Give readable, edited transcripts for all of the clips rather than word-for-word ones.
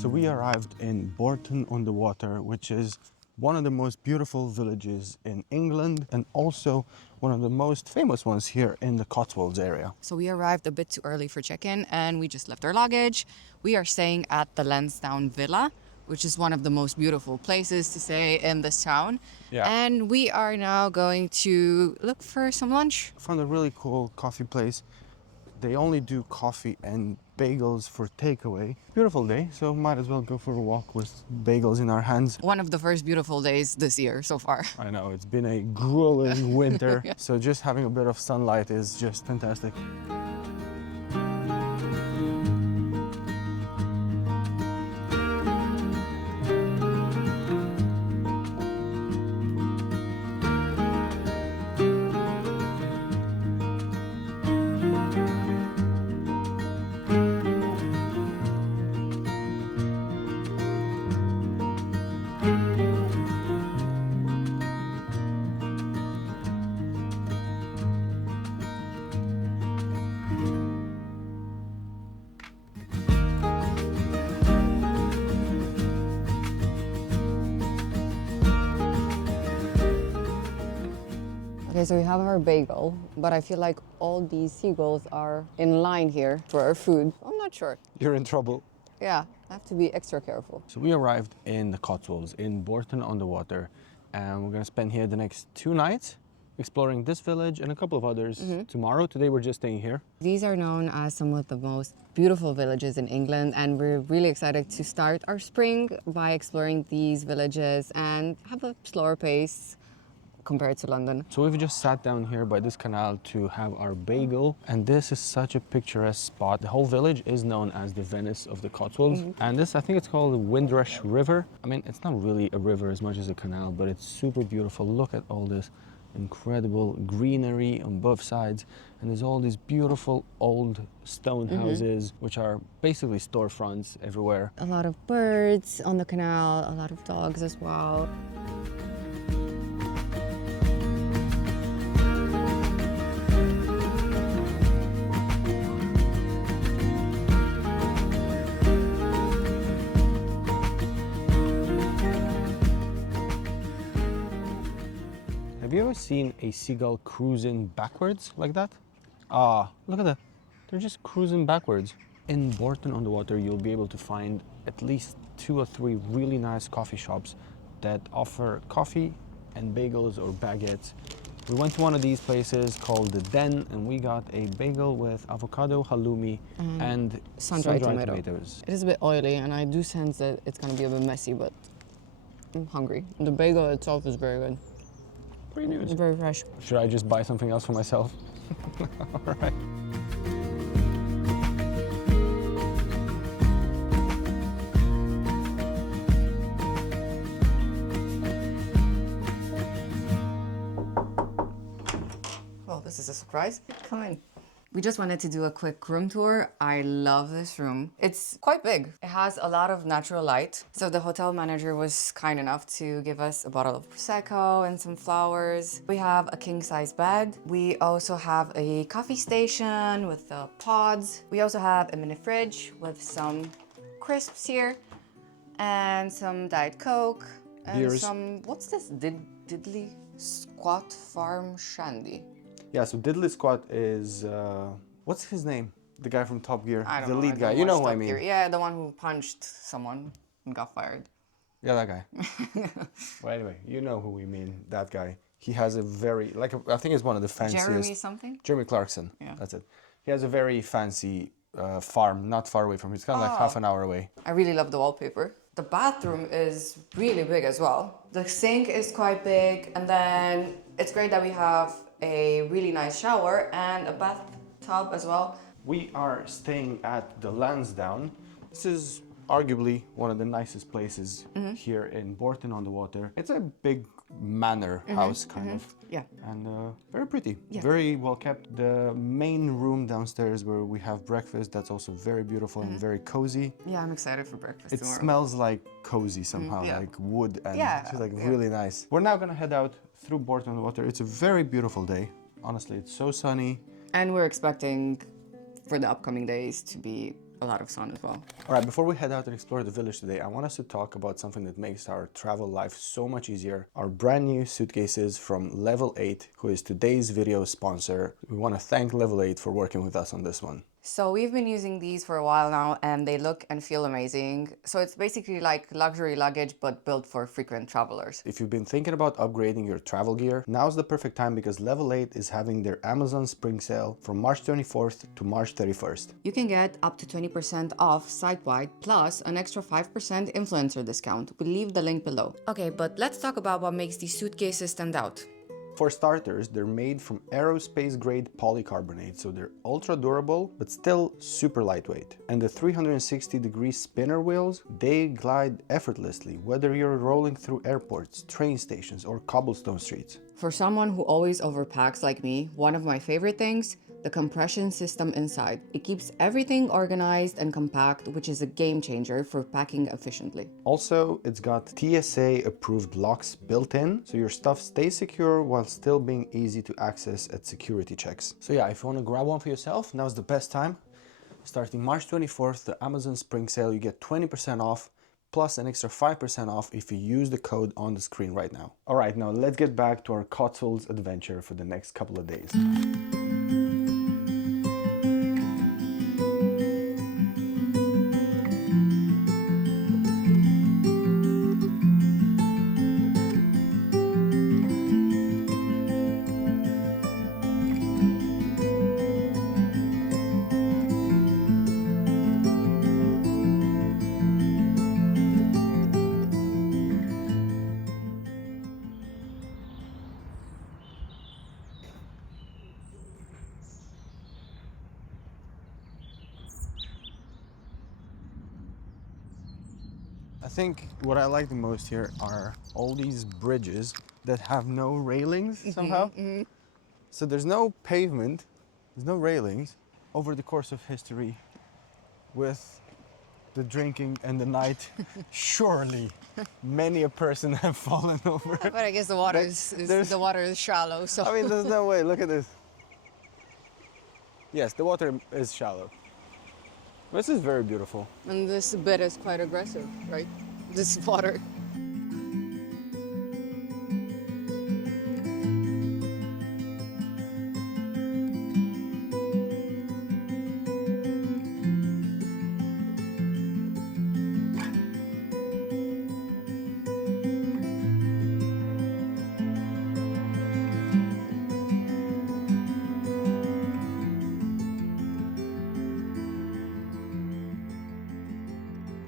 So we arrived in Bourton-on-the-Water, which is one of the most beautiful villages in England and also one of the most famous ones here in the Cotswolds area. So we arrived a bit too early for check-in and we just left our luggage. We are staying at the Lansdowne Villa, which is one of the most beautiful places to stay in this town. Yeah. And we are now going to look for some lunch. I found a really cool coffee place. They only do coffee and bagels for takeaway. Beautiful day, so might as well go for a walk with bagels in our hands. One of the first beautiful days this year so far. I know, it's been a grueling winter, so just having a bit of sunlight is just fantastic. Okay, so we have our bagel, but I feel like all these seagulls are in line here for our food. I'm not sure. You're in trouble. Yeah, I have to be extra careful. So we arrived in the Cotswolds, in Bourton-on-the-Water, and we're gonna spend here the next 2 nights exploring this village and a couple of others tomorrow. Today we're just staying here. These are known as some of the most beautiful villages in England, and we're really excited to start our spring by exploring these villages and have a slower pace compared to London. So we've just sat down here by this canal to have our bagel, and this is such a picturesque spot. The whole village is known as the Venice of the Cotswolds, and this, I think it's called the Windrush River. I mean, it's not really a river as much as a canal, but it's super beautiful. Look at all this incredible greenery on both sides, and there's all these beautiful old stone houses, which are basically storefronts everywhere. A lot of birds on the canal, a lot of dogs as well. Have you ever seen a seagull cruising backwards like that? Ah, look at that. They're just cruising backwards. In Bourton-on-the-Water, you'll be able to find at least 2 or 3 really nice coffee shops that offer coffee and bagels or baguettes. We went to one of these places called The Den, and we got a bagel with avocado, halloumi, and sun-dried tomatoes. It is a bit oily, and I do sense that it's gonna be a bit messy, but I'm hungry. The bagel itself is very good. Great news. It's very fresh. Should I just buy something else for myself? All right. Well, this is a surprise. Come in. We just wanted to do a quick room tour. I love this room. It's quite big. It has a lot of natural light. So the hotel manager was kind enough to give us a bottle of Prosecco and some flowers. We have a king-size bed. We also have a coffee station with the pods. We also have a mini fridge with some crisps here and some Diet Coke and Beers. some, what's this? Diddley Squat Farm Shandy. Yeah, so Diddley Squat is, what's his name? The guy from Top Gear, I don't the know, lead I guy. don't You know watch who I Top mean. Gear. Yeah, the one who punched someone and got fired. Yeah, that guy. Well, anyway, you know who we mean, that guy. He has a very, I think it's one of the fanciest. Jeremy something? Jeremy Clarkson, Yeah. that's it. He has a very fancy farm, not far away from here. It's kind of like half an hour away. I really love the wallpaper. The bathroom is really big as well. The sink is quite big, and then it's great that we have a really nice shower and a bathtub as well. We are staying at the Lansdowne. This is arguably one of the nicest places here in Bourton-on-the-Water. It's a big manor house, kind of. Yeah. And very pretty, Yeah. very well kept. The main room downstairs where we have breakfast, that's also very beautiful and very cozy. Yeah, I'm excited for breakfast It tomorrow. smells like cozy somehow, yeah. like wood, and Yeah, it's like yeah. really nice. We're now gonna head out through Bourton-on-the-Water. It's a very beautiful day. Honestly, it's so sunny. And we're expecting for the upcoming days to be a lot of sun as well. All right, before we head out and explore the village today, I want us to talk about something that makes our travel life so much easier. Our brand new suitcases from Level 8, who is today's video sponsor. We want to thank Level 8 for working with us on this one. So we've been using these for a while now and they look and feel amazing. So it's basically like luxury luggage but built for frequent travelers. If you've been thinking about upgrading your travel gear, now's the perfect time because Level 8 is having their Amazon Spring Sale from March 24th to March 31st. You can get up to 20% off site-wide plus an extra 5% influencer discount. We'll leave the link below. Okay, but let's talk about what makes these suitcases stand out. For starters, they're made from aerospace grade polycarbonate, so they're ultra durable but still super lightweight. And the 360-degree spinner wheels, they glide effortlessly whether you're rolling through airports, train stations or cobblestone streets. For someone who always overpacks like me, one of my favorite things, the compression system inside. It keeps everything organized and compact, which is a game changer for packing efficiently. Also, it's got TSA approved locks built in, so your stuff stays secure while still being easy to access at security checks. So yeah, if you want to grab one for yourself, now's the best time. Starting March 24th, the Amazon Spring Sale, you get 20% off plus an extra 5% off if you use the code on the screen right now. All right, now let's get back to our Cotswolds adventure for the next couple of days. I think what I like the most here are all these bridges that have no railings somehow. So there's no pavement, there's no railings. Over the course of history, with the drinking and the night, surely many a person have fallen over. But I guess the water is shallow, so. I mean, there's no way. Look at this. Yes, the water is shallow. This is very beautiful. And this bit is quite aggressive, right? This water.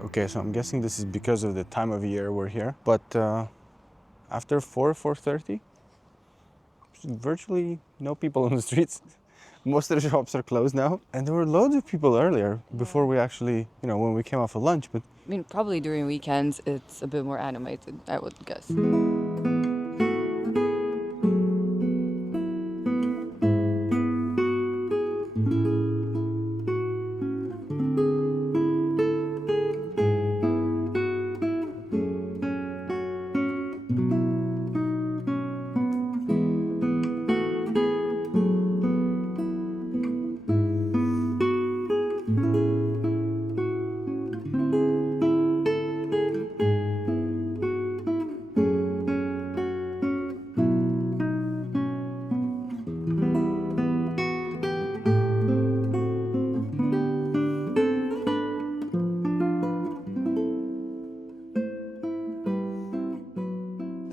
Okay, so I'm guessing this is because of the time of year we're here, but after 4:30, virtually no people on the streets. Most of the shops are closed now, and there were loads of people earlier before we actually, when we came off of lunch, but I mean, probably during weekends it's a bit more animated, I would guess.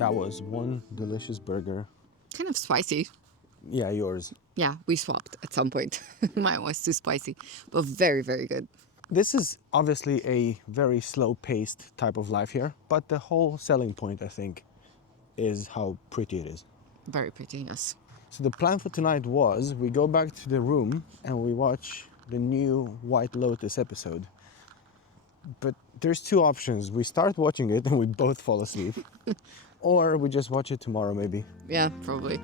that was one delicious burger. Kind of spicy. Yeah, yours. Yeah, we swapped at some point. Mine was too spicy, but very, very good. This is obviously a very slow-paced type of life here, but the whole selling point, I think, is how pretty it is. Very pretty, yes. So the plan for tonight was we go back to the room and we watch the new White Lotus episode. But there's two options. We start watching it and we both fall asleep. Or we just watch it tomorrow maybe. Yeah, probably.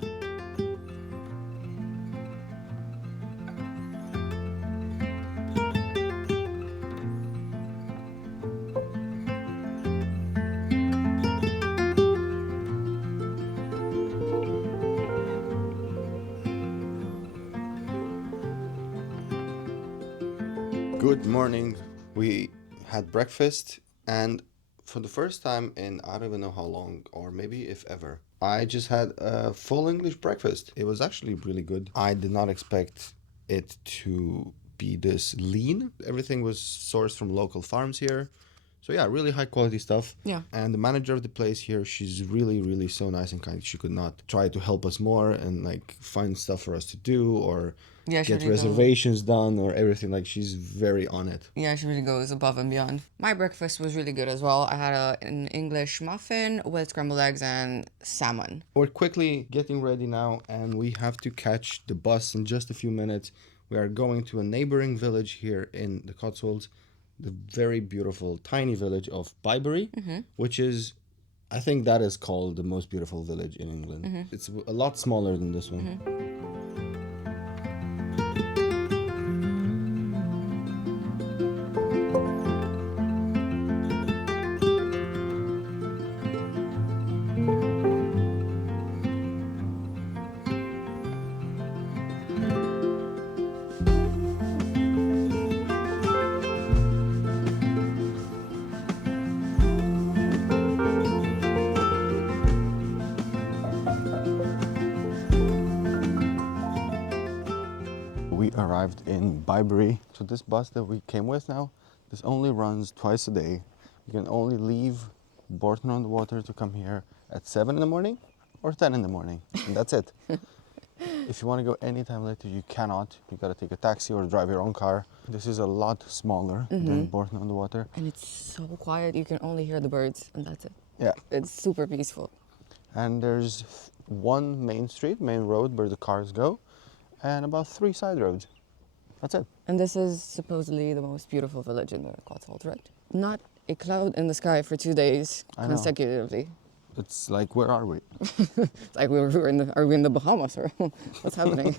Good morning. We had breakfast, and for the first time in I don't even know how long, or maybe if ever, I just had a full English breakfast. It was actually really good. I did not expect it to be this lean. Everything was sourced from local farms here. So yeah, really high quality stuff. Yeah. And the manager of the place here, she's really, really so nice and kind. She could not try to help us more and like find stuff for us to do or Yeah, she get really goes. reservations done or everything. Like she's very on it. Yeah, she really goes above and beyond. My breakfast was really good as well. I had an English muffin with scrambled eggs and salmon. We're quickly getting ready now, and we have to catch the bus in just a few minutes. We are going to a neighboring village here in the Cotswolds, the very beautiful tiny village of Bibury, which is, I think that is called the most beautiful village in England. It's a lot smaller than this one. We arrived in Bibury. So this bus that we came with now, this only runs twice a day. You can only leave Bourton-on-the-Water to come here at 7 in the morning or 10 in the morning, and that's it. If you want to go anytime later, you cannot. You gotta take a taxi or drive your own car. This is a lot smaller than Bourton-on-the-Water. And it's so quiet, you can only hear the birds, and that's it. Yeah, It's super peaceful. and there's one main street, main road where the cars go, and about 3 side roads. That's it. And this is supposedly the most beautiful village in the Cotswolds, right? Not a cloud in the sky for 2 days I know. consecutively. It's like, where are we? It's like are we in the Bahamas or what's happening?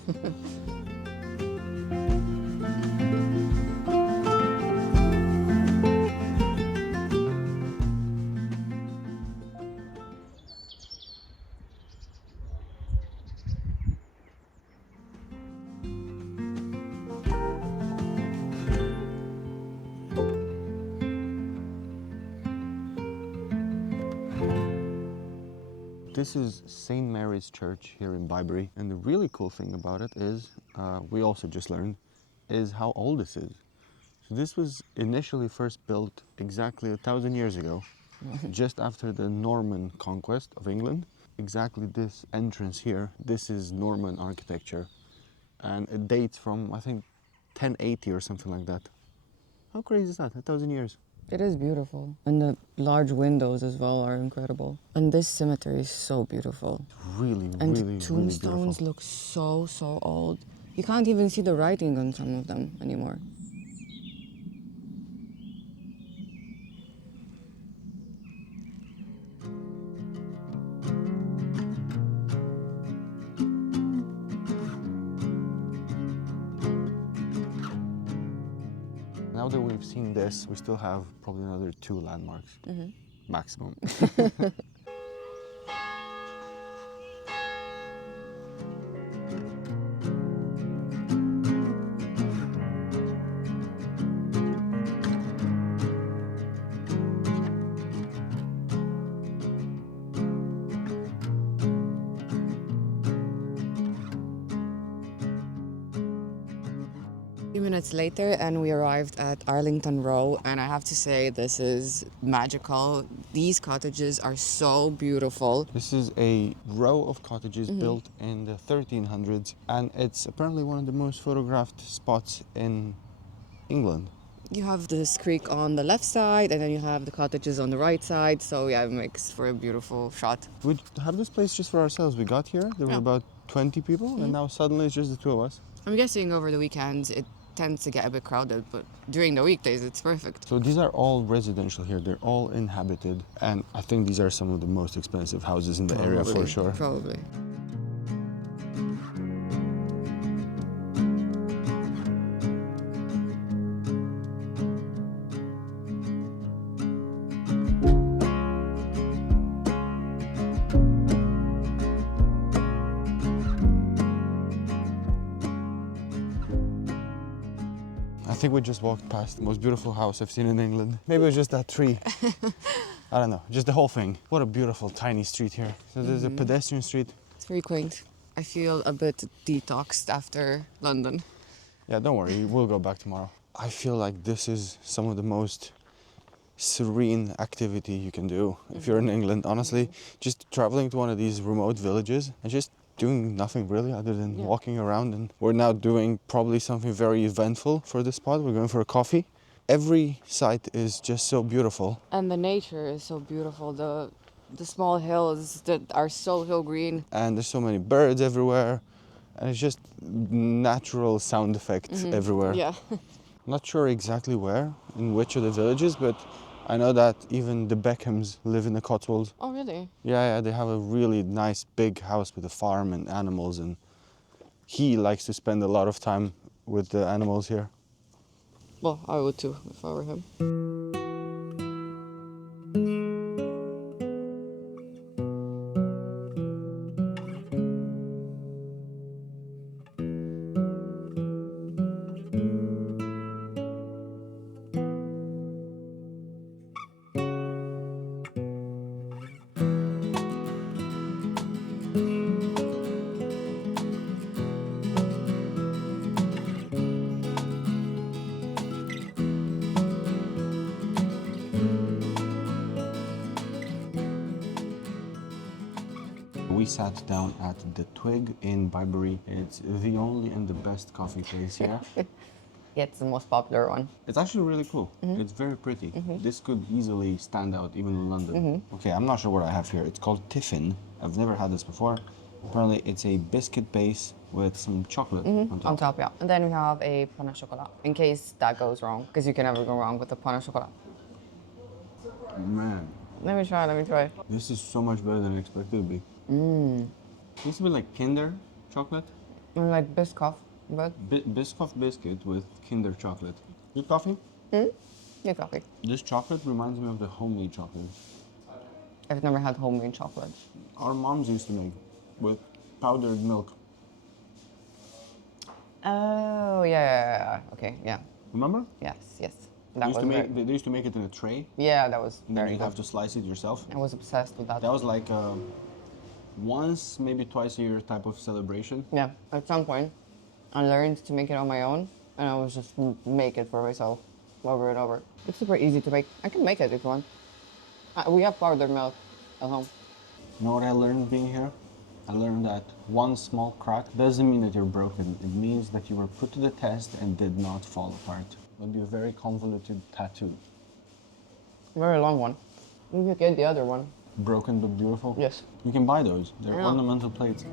This is St. Mary's Church here in Bibury, and the really cool thing about it is, we also just learned, is how old this is. So this was initially first built exactly 1,000 years ago, just after the Norman conquest of England. Exactly this entrance here, this is Norman architecture, and it dates from, I think, 1080 or something like that. How crazy is that? 1,000 years. It is beautiful. And the large windows as well are incredible. And this cemetery is so beautiful. Really, And really, the really tombstones beautiful. look so old. You can't even see the writing on some of them anymore. Now that we've seen this, we still have probably another 2 landmarks, maximum. Few minutes later and we arrived at Arlington Row, and I have to say this is magical. These cottages are so beautiful. This is a row of cottages built in the 1300s, and it's apparently one of the most photographed spots in England. You have this creek on the left side and then you have the cottages on the right side, so yeah, it makes for a beautiful shot. We have this place just for ourselves. We got here, there were Yeah. about 20 people, and now suddenly it's just the 2 of us. I'm guessing over the weekends it tends to get a bit crowded, but during the weekdays it's perfect. So these are all residential here, they're all inhabited, and I think these are some of the most expensive houses in the area for sure. Probably. I think we just walked past the most beautiful house I've seen in England. Maybe it was just that tree. I don't know, just the whole thing. What a beautiful tiny street here. So there's a pedestrian street. It's very quaint. I feel a bit detoxed after London. Yeah, don't worry, we'll go back tomorrow. I feel like this is some of the most serene activity you can do if you're in England, honestly. Just traveling to one of these remote villages and just doing nothing really other than walking around. And we're now doing probably something very eventful for this spot. We're going for a coffee. Every site is just so beautiful. And the nature is so beautiful. The small hills that are so green. And there's so many birds everywhere. And it's just natural sound effects everywhere. Yeah. Not sure exactly where, in which of the villages, but I know that even the Beckhams live in the Cotswolds. Oh, really? Yeah, they have a really nice big house with a farm and animals, and he likes to spend a lot of time with the animals here. Well, I would too if I were him. We sat down at the Twig in Bibury. It's the only and the best coffee place here. Yeah, it's the most popular one. It's actually really cool. It's very pretty. This could easily stand out even in London. Okay, I'm not sure what I have here. It's called Tiffin. I've never had this before. Apparently it's a biscuit base with some chocolate on top. On top, yeah. And then we have a pain au chocolat, in case that goes wrong, because you can never go wrong with the pain au chocolat. Man, Let me try. this is so much better than I expected it to be. It used to be like Kinder chocolate. And like Biscoff, but Biscoff biscuit with Kinder chocolate. Good coffee? yeah, coffee. This chocolate reminds me of the homemade chocolate I've never had homemade chocolate. our moms used to make with powdered milk. Oh, yeah. Okay, yeah. Remember? Yes. They That used, was to very, make, they used to make it in a tray, yeah, that was and then very you'd good. have to slice it yourself. I was obsessed with that. That was like once, maybe twice a year type of celebration. Yeah, at some point, I learned to make it on my own, and I was just make it for myself over and over. It's super easy to make. I can make it if you want. We have powdered milk at home. You know what I learned being here? I learned that one small crack doesn't mean that you're broken. It means that you were put to the test and did not fall apart. It would be a very convoluted tattoo. Very long one. You can get the other one. Broken but beautiful? Yes. You can buy those. They're Yeah. ornamental plates.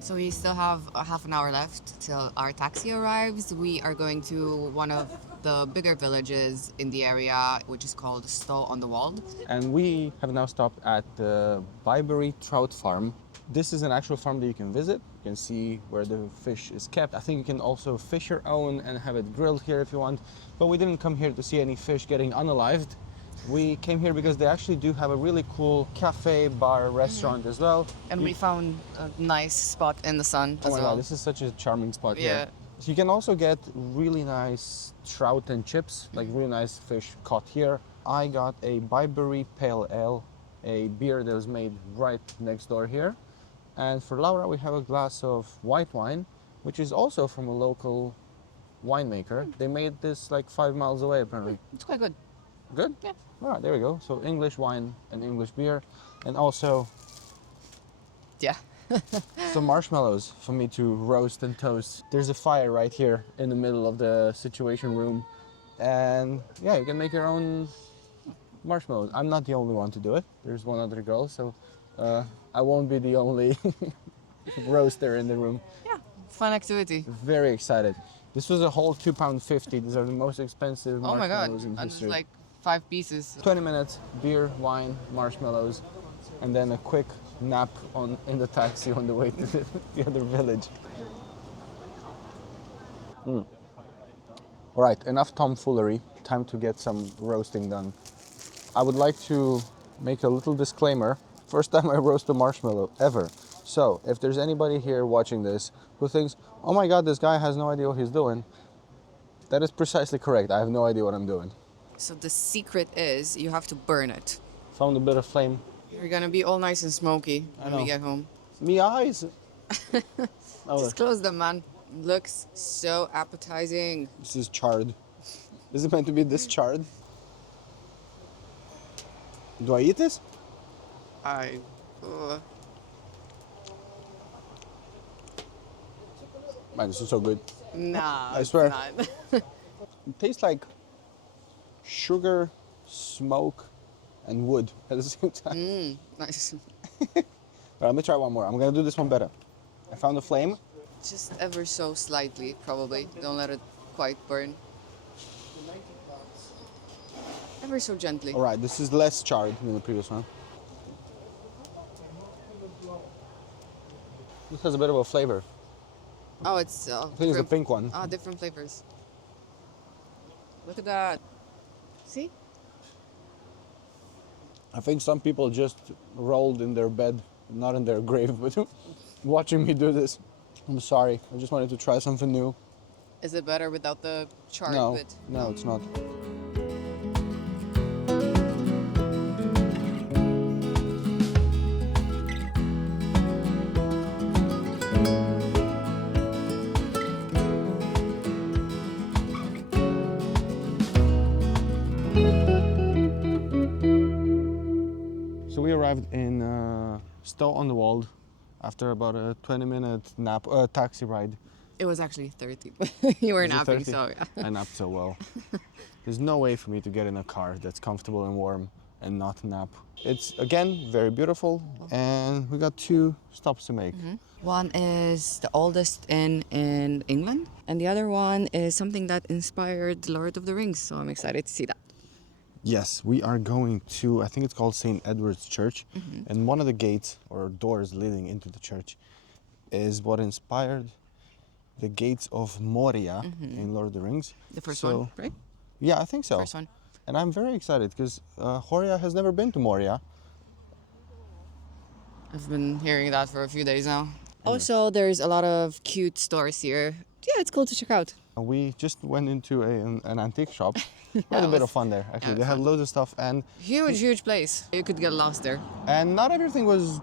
So we still have a half an hour left till our taxi arrives. We are going to one of the bigger villages in the area, which is called Stow-on-the-Wold. And we have now stopped at the Bibury Trout Farm. This is an actual farm that you can visit. You can see where the fish is kept. I think you can also fish your own and have it grilled here if you want. But we didn't come here to see any fish getting unalived. We came here because they actually do have a really cool cafe, bar, restaurant as well. And we found a nice spot in the sun Oh as my well. god, this is such a charming spot Yeah. here. So you can also get really nice trout and chips, like really nice fish caught here. I got a Bibury Pale Ale, a beer that was made right next door here. And for Laura, we have a glass of white wine, which is also from a local winemaker. They made this like 5 miles away, apparently. It's quite good. Good? Yeah. All right, there we go. So English wine and English beer. And also Yeah. some marshmallows for me to roast and toast. There's a fire right here in the middle of the situation room. And yeah, you can make your own marshmallows. I'm not the only one to do it. There's one other girl, so I won't be the only roaster in the room. Yeah. Fun activity. Very excited. This was a whole £2.50. These are the most expensive Oh my god. marshmallows in And it's history. like 5 pieces. 20 minutes, beer, wine, marshmallows, and then a quick nap in the taxi on the way to the other village. All right, enough tomfoolery. time to get some roasting done. I would like to make a little disclaimer. First time I roast a marshmallow ever. So if there's anybody here watching this who thinks, oh my God, this guy has no idea what he's doing, that is precisely correct. I have no idea what I'm doing. So the secret is you have to burn it. Found a bit of flame. You're gonna be all nice and smoky when we know. get home. Me eyes. Oh, Just close them, man. Looks so appetizing. this is charred. Is it meant to be this charred? Do I eat this? I. Man, this is so good. Nah, I swear. It's not. It tastes like sugar, smoke, and wood at the same time. Nice. But let me try one more. I'm gonna do this one better. I found a flame. Just ever so slightly, probably. Don't let it quite burn. Ever so gently. All right, this is less charred than the previous one. This has a bit of a flavor. Oh, it's. I think it's the pink one. Ah, different flavors. Look at that. See? I think some people just rolled in their bed, not in their grave, but watching me do this. I'm sorry. I just wanted to try something new. Is it better without the charred No, bit? no, it's not. So we arrived in Stow-on-the-Wold after about a 20-minute taxi ride. It was actually 30. You were Was it napping, 30? so yeah. I napped so well. There's no way for me to get in a car that's comfortable and warm and not nap. It's, again, very beautiful, and we got 2 stops to make. One is the oldest inn in England, and the other one is something that inspired Lord of the Rings, so I'm excited to see that. Yes, we are going to, I think it's called St. Edward's Church, and one of the gates or doors leading into the church is what inspired the gates of Moria in Lord of the Rings. The first one, right? Yeah, I think so. First one. And I'm very excited because Horia has never been to Moria. I've been hearing that for a few days now. Also, there's a lot of cute stores here. Yeah, it's cool to check out. We just went into an antique shop. We had a bit of fun there, actually. They had loads of stuff, and Huge place. You could get lost there. not everything was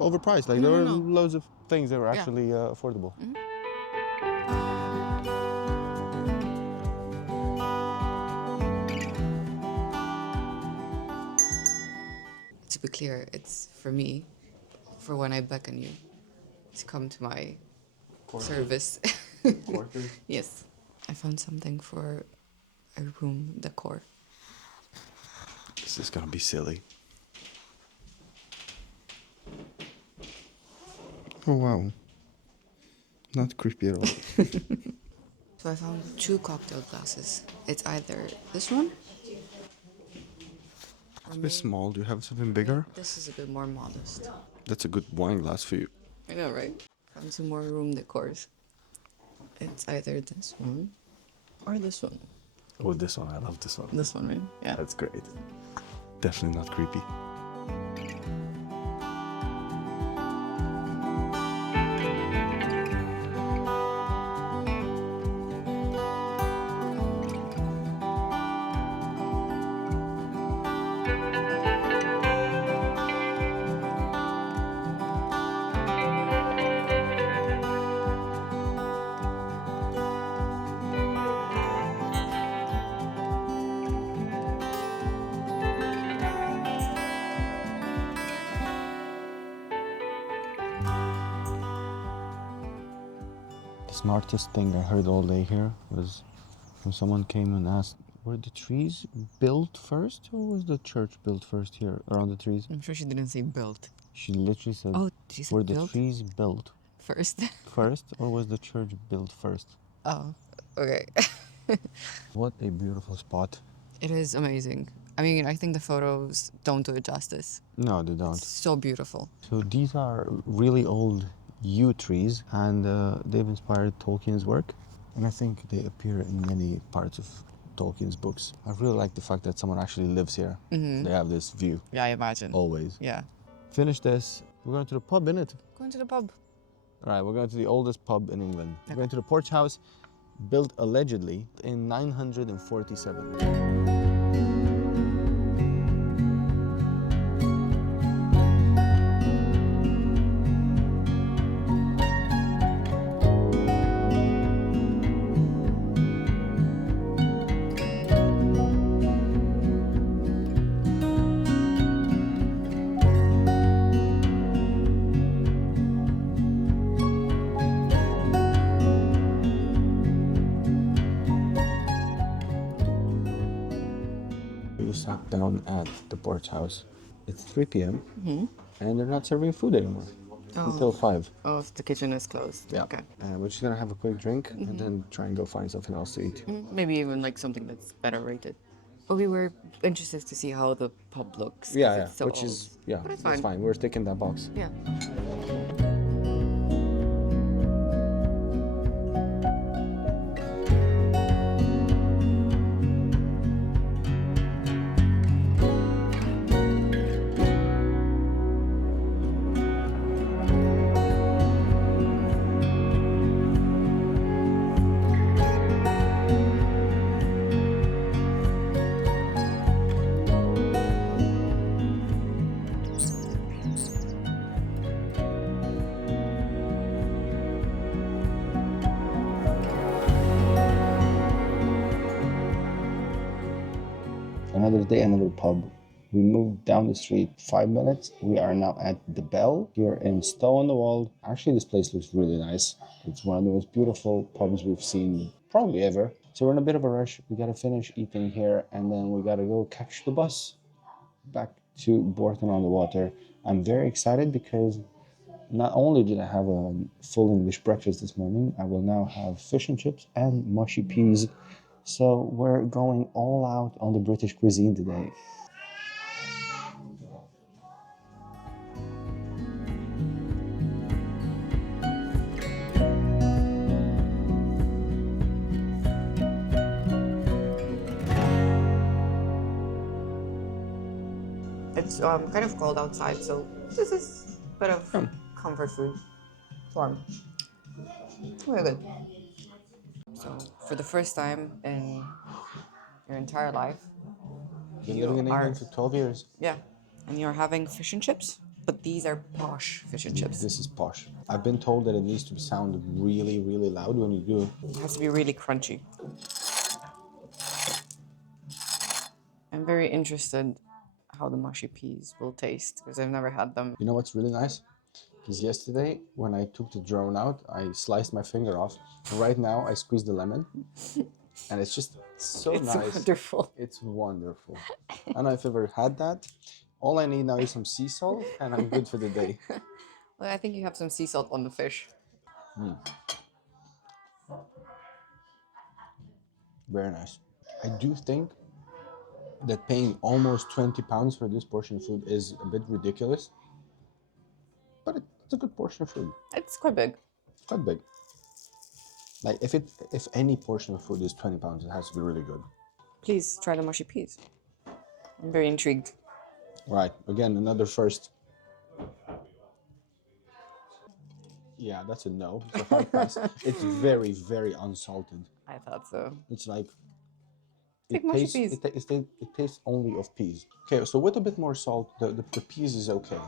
overpriced. Like, there were No. loads of things that were Yeah. actually affordable. To be clear, it's for me, for when I beckon you to come to my service. Quarters. Yes. I found something for a room decor. This is gonna be silly. Oh wow. Not creepy at all. So I found 2 cocktail glasses. It's either this one. It's a bit small. Do you have something bigger? This is a bit more modest. That's a good wine glass for you. I know, right? Found some more room decors. It's either this one or this one. Oh, this one. I love this one. This one, right? Yeah. That's great. Definitely not creepy. The smartest thing I heard all day here was when someone came and asked, were the trees built first or was the church built first here around the trees? I'm sure she didn't say built She literally said, Oh, she said were the built? trees built first. first or was the church built first? Oh, okay. What a beautiful spot. It is amazing. I mean, I think the photos don't do it justice. No, they don't. It's so beautiful. So these are really old yew trees, and they've inspired Tolkien's work. And I think they appear in many parts of Tolkien's books. I really like the fact that someone actually lives here. They have this view. Yeah, I imagine. Always. Yeah. Finish this. We're going to the pub, innit? Going to the pub. All right, we're going to the oldest pub in England. We're going to the Porch House, built allegedly in 947. We sat down at the Porch House. It's 3 p.m. And they're not serving food anymore until 5. Oh, the kitchen is closed. Yeah. Okay. We're just gonna have a quick drink and then try and go find something else to eat. Maybe even like something that's better rated. But we were interested to see how the pub looks. 'cause Yeah, it's so which old. is, yeah, But it's that's fine. fine. We're sticking that box. Yeah. Another day, another pub. We moved down the street 5 minutes. We are now at the Bell here in Stow-on-the-Wold. Actually, this place looks really nice. It's one of the most beautiful pubs we've seen probably ever. So we're in a bit of a rush. We gotta finish eating here and then we gotta go catch the bus back to Bourton-on-the-Water. I'm very excited because not only did I have a full English breakfast this morning, I will now have fish and chips and mushy peas. So we're going all out on the British cuisine today. It's kind of cold outside, so this is a bit of comfort food. It's warm. Very good. So, for the first time in your entire life, Been You living in are- England for 12 years. yeah, and you're having fish and chips, but these are posh fish and chips. This is posh. I've been told that it needs to sound really, really loud when you do. It has to be really crunchy. I'm very interested how the mushy peas will taste because I've never had them. You know what's really nice? Because yesterday, when I took the drone out, I sliced my finger off. Right now, I squeezed the lemon. And it's just so It's nice. wonderful. It's wonderful. I don't know if you've ever had that. All I need now is some sea salt, and I'm good for the day. Well, I think you have some sea salt on the fish. Very nice. I do think that paying almost £20 for this portion of food is a bit ridiculous. But it's a good portion of food. It's quite big. Quite big. Like if any portion of food is £20, it has to be really good. Please try the mushy peas. I'm very intrigued. Right, again, another first. Yeah, that's a no. It's a hard pass. It's very, very unsalted. I thought so. It's like Like mushy peas. It tastes only of peas. Okay, so with a bit more salt, the peas is okay.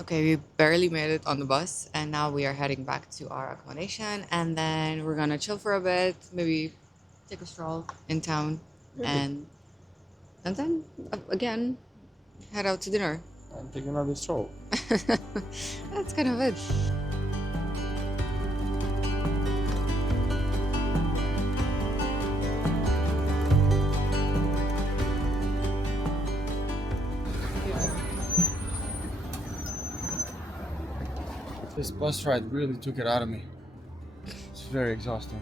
Okay, we barely made it on the bus, and now we are heading back to our accommodation, and then we're gonna chill for a bit, maybe take a stroll in town, and then again head out to dinner. And take another stroll. That's kind of it. This bus ride really took it out of me. It's very exhausting.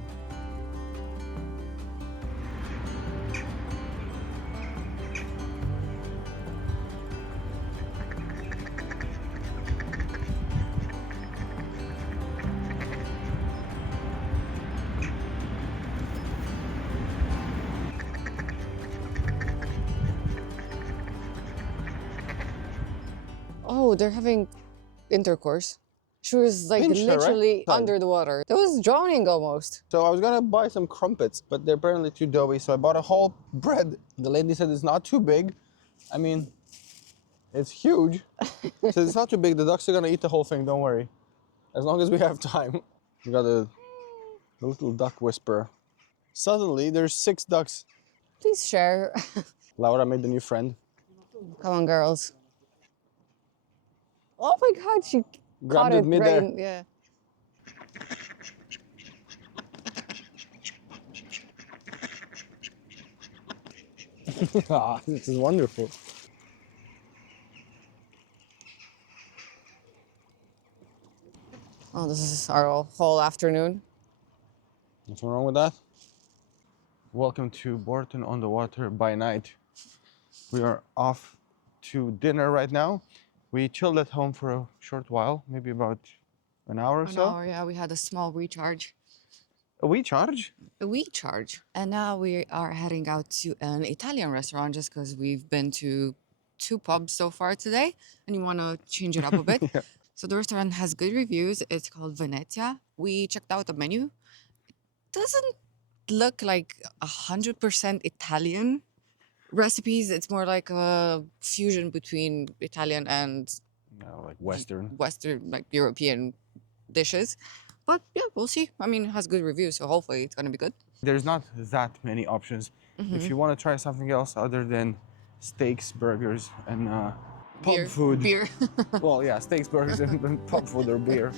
Oh, they're having intercourse. She was like Pinched her, right? literally Sorry. under the water. It was drowning almost. So I was gonna buy some crumpets, but they're apparently too doughy, so I bought a whole bread. The lady said it's not too big. I mean, it's huge. So it's not too big. The ducks are gonna eat the whole thing, don't worry. As long as we have time. We got a little duck whisperer. Suddenly, there's 6 ducks. Please share. Laura made a new friend. Come on, girls. Oh my God, she Grabbed caught it it mid-air. right in, yeah. Ah, this is wonderful. Oh, this is our whole afternoon. Nothing wrong with that. Welcome to Bourton-on-the-Water by night. We are off to dinner right now. We chilled at home for a short while, maybe about an hour or An so. hour, yeah, we had a small recharge. A wee charge? A recharge. And now we are heading out to an Italian restaurant just because we've been to 2 pubs so far today and you want to change it up a bit. Yeah. So the restaurant has good reviews. It's called Venezia. We checked out the menu. Doesn't look like 100% Italian recipes. It's more like a fusion between Italian and No, like Western. Western, like European dishes. But yeah, we'll see. I mean, it has good reviews, so hopefully it's gonna be good. There's not that many options. If you want to try something else other than steaks, burgers, and pub Beer. food. Beer. Well, yeah, steaks, burgers, and pub food or beer.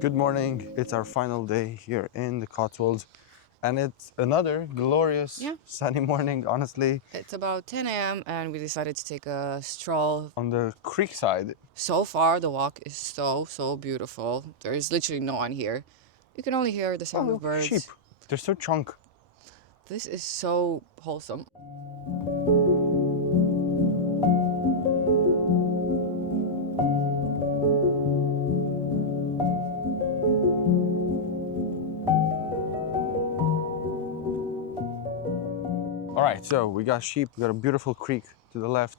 Good morning. It's our final day here in the Cotswolds, and it's another glorious Yeah. sunny morning, honestly, It's about 10 a.m. and we decided to take a stroll. on the creek side. So far, the walk is so beautiful. There is literally no one here. You can only hear the sound of birds. Sheep. They're so chunk. This is so wholesome. All right, so we got sheep, we got a beautiful creek to the left.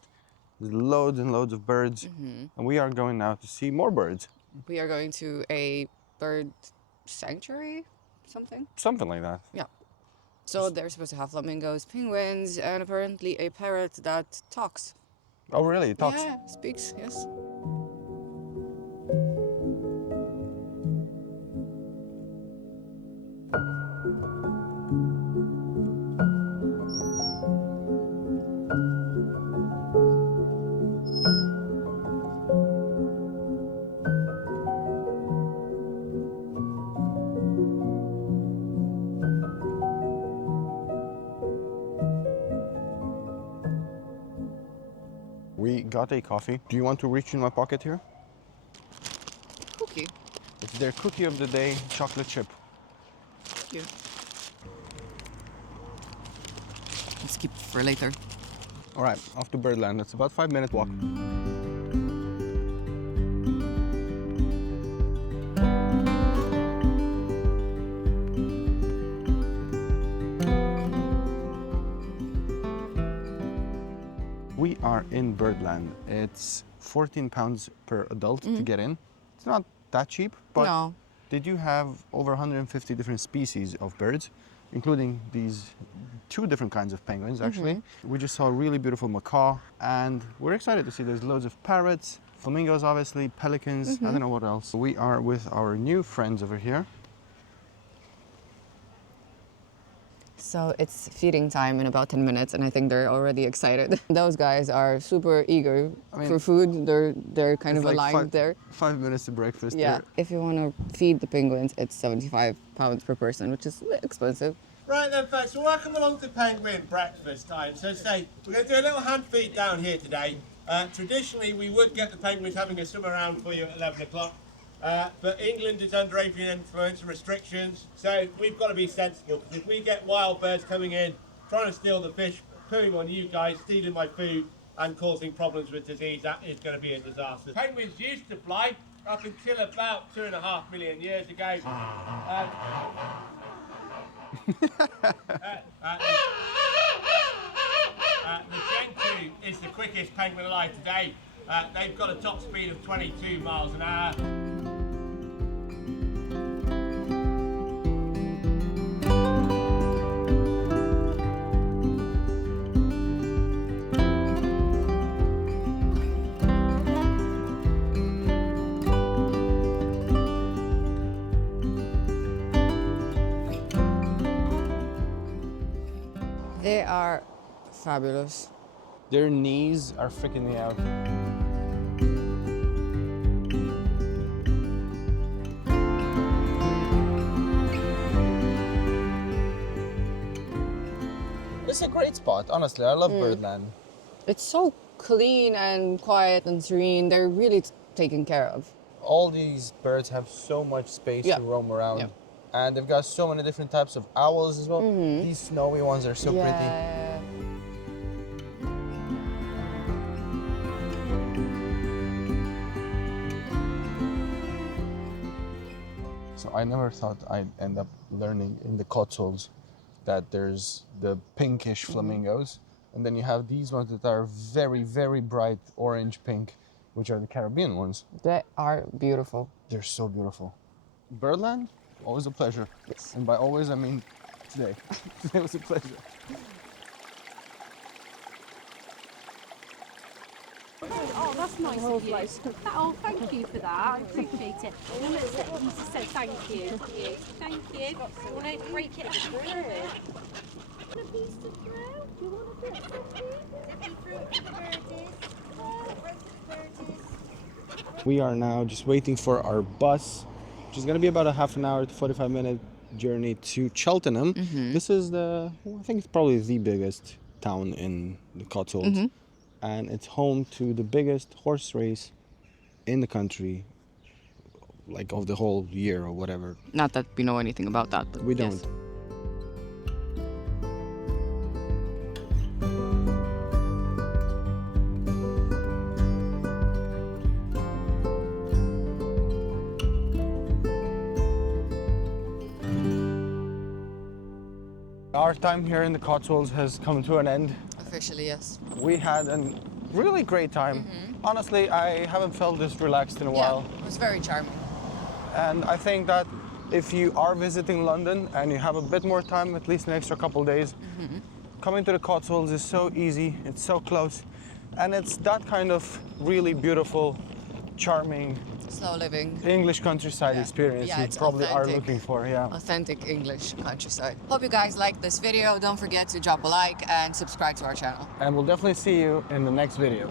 There's loads and loads of birds, and we are going now to see more birds. We are going to a bird sanctuary, something. Something like that. Yeah. So they're supposed to have flamingos, penguins, and apparently a parrot that talks. Oh, really? It talks? Yeah, speaks, yes. We got a coffee. Do you want to reach in my pocket here? Cookie. It's their cookie of the day, chocolate chip. Thank you. Let's keep it for later. All right, off to Birdland. It's about 5-minute walk. We are in Birdland. It's £14 per adult to get in. It's not that cheap, but No. they do have over 150 different species of birds. including these two different kinds of penguins actually. We just saw a really beautiful macaw, and we're excited to see there's loads of parrots, flamingos obviously, pelicans, I don't know what else. We are with our new friends over here. So it's feeding time in about 10 minutes, and I think they're already excited. Those guys are super eager for food. They're kind of It's like aligned there. 5 minutes to breakfast. Yeah. If you want to feed the penguins, it's £75 per person, which is expensive. Right then folks, so welcome along to penguin breakfast time. So say, we're going to do a little hand feed down here today. Traditionally we would get the penguins having a swim around for you at 11 o'clock. But England is under avian influence and restrictions, so we've got to be sensible, because if we get wild birds coming in, trying to steal the fish, pooing on you guys, stealing my food and causing problems with disease, that is going to be a disaster. Penguins used to fly up until about 2.5 million years ago. The Gen 2 is the quickest penguin alive today. They've got a top speed of 22 miles an hour. They are fabulous. Their knees are freaking me out. This is a great spot, honestly. I love Birdland. It's so clean and quiet and serene. They're really taken care of. All these birds have so much space to roam around. Yeah. And they've got so many different types of owls as well. These snowy ones are so pretty. So I never thought I'd end up learning in the Cotswolds that there's the pinkish flamingos, and then you have these ones that are very, very bright orange pink, which are the Caribbean ones. They are beautiful. They're so beautiful. Birdland, always a pleasure. Yes. And by always, I mean today. Today was a pleasure. Oh, that's nice of you. Oh, thank you for that. I appreciate it. I'm going to say, you to say thank you. Thank you. You want to break it up? A piece to throw? Do you want a bit of We are now just waiting for our bus, which is going to be about a half an hour to 45-minute journey to Cheltenham. This is I think it's probably the biggest town in the Cotswolds. And it's home to the biggest horse race in the country, like of the whole year or whatever. Not that we know anything about that, but We yes. don't. Our time here in the Cotswolds has come to an end. Officially, yes. We had a really great time. Honestly, I haven't felt this relaxed in a while. It was very charming. And I think that if you are visiting London and you have a bit more time, at least an extra couple of days, coming to the Cotswolds is so easy, it's so close. And it's that kind of really beautiful, charming, Slow living. English countryside experience you it's probably are authentic. looking for, yeah. Authentic English countryside. Hope you guys liked this video. Don't forget to drop a like and subscribe to our channel. And we'll definitely see you in the next video.